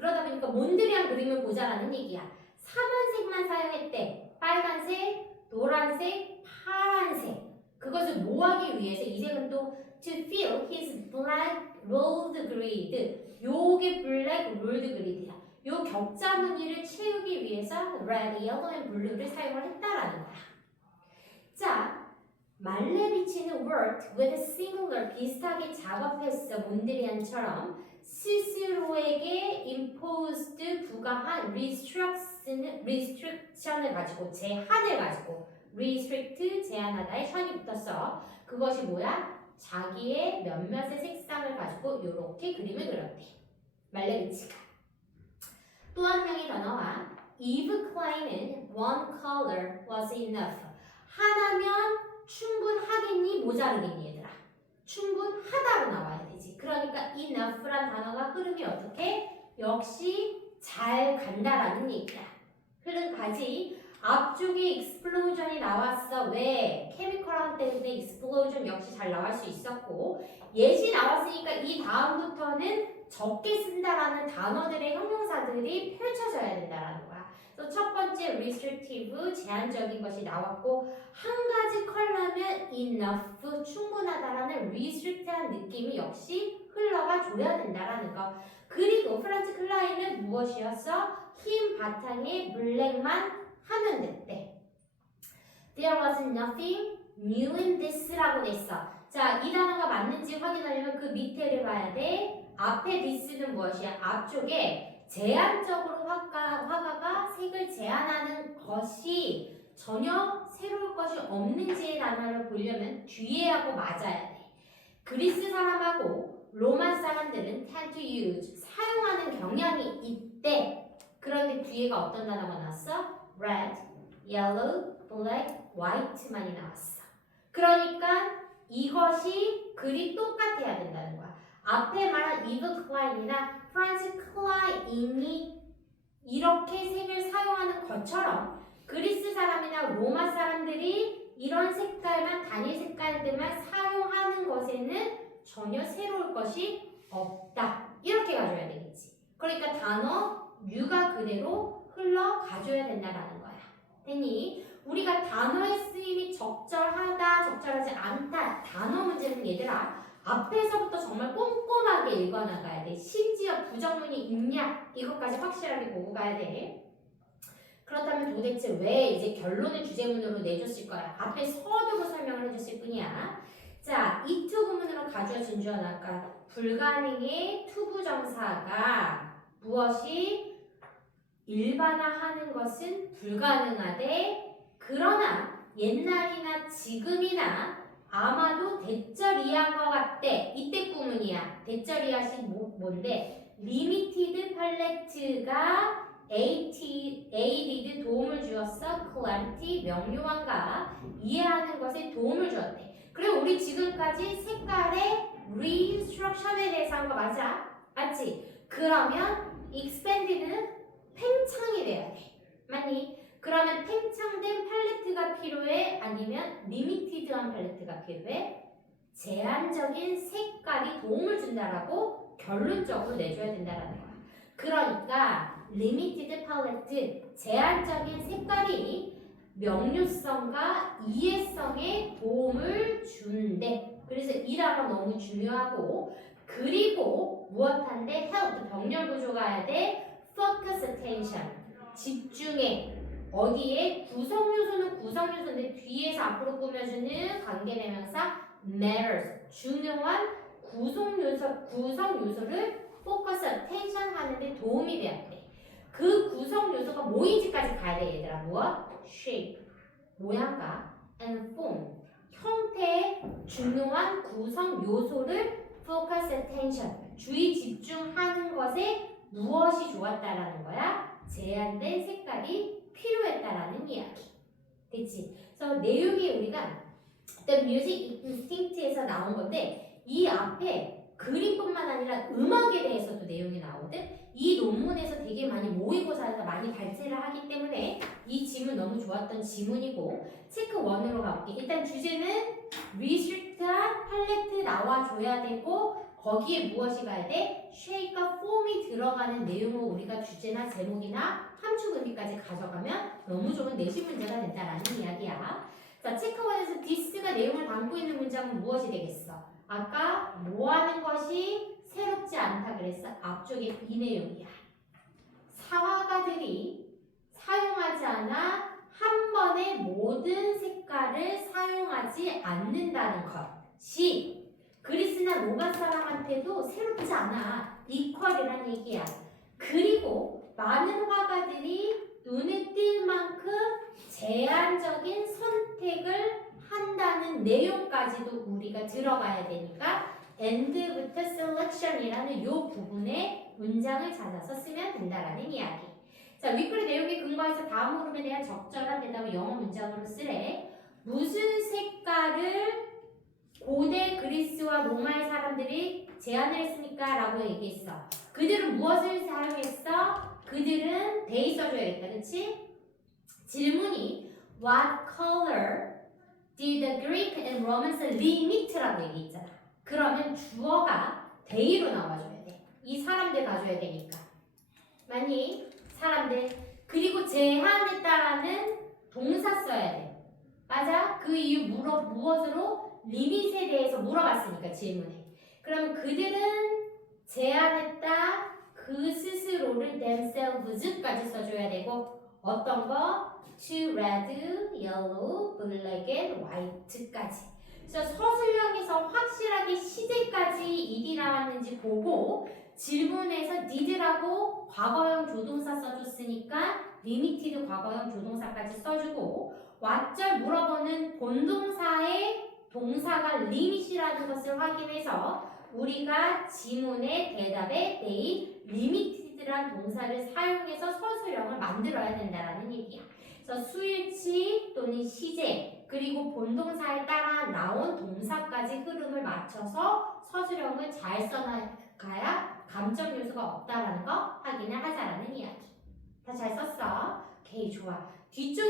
그러다 보니까 몬드리안 그림을 보자라는 얘기야. 3원색만 사용했대. 빨간색, 노란색, 파란색. 그것을 뭐하기 위해서 이 색은 또 to fill his black ruled grid. 요게 black ruled grid야. 요 격자 무늬를 채우기 위해서 red, yellow, and blue를 사용을 했다라는 거야. 자, 말레비치는 worked with similar 비슷하게 작업했어. 몬드리안처럼 스스로에게 imposed 부과한 restriction을 가지고 제한을 가지고 restrict 제한하다에 션이 붙었어. 그것이 뭐야? 자기의 몇몇의 색상을 가지고 이렇게 그림을 그렸대. 말레비치가. 또 한 명이 더 나와. Eve Klein은 one color was enough. 하나면 충분하겠니? 모자르겠니 얘들아? 충분하다로 나와야 되지. 그러니까 enough란 단어가 흐름이 어떻게? 역시 잘 간다라는 얘기야. 흐름 가지. 앞쪽에 explosion이 나왔어. 왜? 케미컬한 때문에 explosion 역시 잘 나올 수 있었고 예시 나왔으니까 이 다음부터는 적게 쓴다라는 단어들의 형용사들이 펼쳐져야 된다라는 거야. 그래서 첫 번째 restrictive 제한적인 것이 나왔고 한 가지 컬러면 enough 충분하다라는 restrict한 느낌이 역시 흘러가 줘야 된다라는 거. 그리고 프란츠 클라인은 무엇이었어? 흰 바탕에 블랙만 하면 됐대. There was nothing new in this라고 됐어. 자, 이 단어가 맞는지 확인하려면 그 밑에를 봐야 돼. 앞에 this는 무엇이야? 앞쪽에 제한적으로 화가가 색을 제한하는 것이 전혀 새로울 것이 없는지의 단어를 보려면 뒤에하고 맞아야 돼. 그리스 사람하고 로마 사람들은 tend to use 사용하는 경향이 있대. 그런데 뒤에가 어떤 단어가 나왔어? red, yellow, black, white만이 나왔어. 그러니까 이것이 글이 똑같아야 된다는 거야. 앞에 말한 이브 클라인이나 프란츠 클라인이 이렇게 색을 사용하는 것처럼 그리스 사람이나 로마 사람들이 이런 색깔만 단일 색깔들만 사용하는 것에는 전혀 새로울 것이 없다. 이렇게 가져야 되겠지. 그러니까 단어 유가 그대로 흘러가줘야 된다라는 거야. 됐니? 우리가 단어의 쓰임이 적절하다, 적절하지 않다. 단어 문제는 얘들아 앞에서부터 정말 꼼꼼하게 읽어나가야 돼. 심지어 부정문이 있냐 이것까지 확실하게 보고 가야 돼. 그렇다면 도대체 왜 이제 결론을 주제문으로 내줬을 거야? 앞에 서두로 설명을 해줬을 뿐이야. 자, 이 투구문으로 가져진 줄 아까 불가능의 투부정사가 무엇이 일반화하는 것은 불가능하되 그러나 옛날이나 지금이나 아마도 대절이한 것 같대. 이때 구문이야. 대절이하시 뭔데? 리미티드 팔레트가 aided 도움을 주었어. clarity 명료함과 이해하는 것에 도움을 주었대. 그리고 우리 지금까지 색깔의 restruction에 대해서 한 거 맞아? 맞지? 그러면 expanded는 팽창이 돼야 돼. 맞니? 그러면 팽창된 팔레트가 필요해? 아니면 리미티드한 팔레트가 필요해? 제한적인 색깔이 도움을 준다라고 결론적으로 내줘야 된다라는 거야. 그러니까 리미티드 팔레트, 제한적인 색깔이 명료성과 이해성에 도움을 준대. 그래서 이 단어 너무 중요하고 그리고 무엇한데? help, 병렬 구조가 해야 돼. focus attention, 집중해. 어디에? 구성요소는 구성요소인데 뒤에서 앞으로 꾸며주는 관계대명사 matters, 중요한 구성요소를 focus attention 하는데 도움이 돼야 돼. 그 구성요소가 뭐인지까지 가야 돼 얘들아. 무엇? shape, 모양과 and form, 형태의 중요한 구성요소를 focus attention, 주의 집중하는 것에 무엇이 좋았다라는 거야? 제한된 색깔이 필요했다라는 이야기. 됐지? 그래서 내용이 우리가 The Music Instinct에서 나온 건데 이 앞에 그림뿐만 아니라 음악에 대해서도 내용이 나오거든. 이 논문에서 되게 많이 모의고사에서 많이 발제를 하기 때문에 이 지문 너무 좋았던 지문이고 체크 1으로 가볼게. 일단 주제는 restrict한 팔레트 나와줘야 되고 거기에 무엇이 가야 돼? shape과 form이 들어가는 내용을 우리가 주제나 제목이나 함축 의미까지 가져가면 너무 좋은 내신 문제가 된다라는 이야기야. 자, 체크 1에서 this가 내용을 담고 있는 문장은 무엇이 되겠어? 아까 뭐 하는 것이 새롭지 않다 그랬어? 앞쪽에 이 내용이야. 사화가들이 사용하지 않아 한 번에 모든 색깔을 사용하지 않는다는 것이 그리스나 로마 사람한테도 새롭지 않아. 이퀄이란 얘기야. 그리고 많은 화가들이 눈에 띌 만큼 제한적인 선택을 한다는 내용까지도 우리가 들어가야 되니까 and부터 selection이라는 요 부분에 문장을 찾아서 쓰면 된다라는 이야기. 자, 윗글의 내용에 근거해서 다음 흐름에 대한 적절한 대답을 영어 문장으로 쓰래. 무슨 색깔을 고대 그리스와 로마의 사람들이 제안을 했으니까? 라고 얘기했어. 그들은 무엇을 사용했어? 그들은 they 써줘야겠다. 그치? 질문이 What color did the Greek and Romans limit? 라고 얘기했잖아. 그러면 주어가 they로 나와줘야 돼. 이 사람들 가져야 되니까. 맞니? 사람들. 그리고 제한했다라는 동사 써야 돼. 맞아? 그 이유 무엇으로? 리밋에 대해서 물어봤으니까 질문에. 그러면 그들은 제한했다 그 스스로를 themselves까지 써줘야 되고 어떤 거? to red, yellow, black and white까지. 그래서 서술형에서 확실하게 시제까지 일이 나왔는지 보고 질문에서 did라고 과거형 조동사 써줬으니까 limited 과거형 조동사까지 써주고 왓절 물어보는 본동사의 동사가 limit이라는 것을 확인해서 우리가 지문의 대답에 they limited란 동사를 사용해서 서술형을 만들어야 된다는 얘기야. 그래서 수일치 또는 시제 그리고 본동사에 따라 나온 동사까지 흐름을 맞춰서 서술형을 잘 써나가야 감점 요소가 없다라는 거 확인을 하자라는 이야기. 다 잘 썼어? 오케이, 좋아. 뒤쪽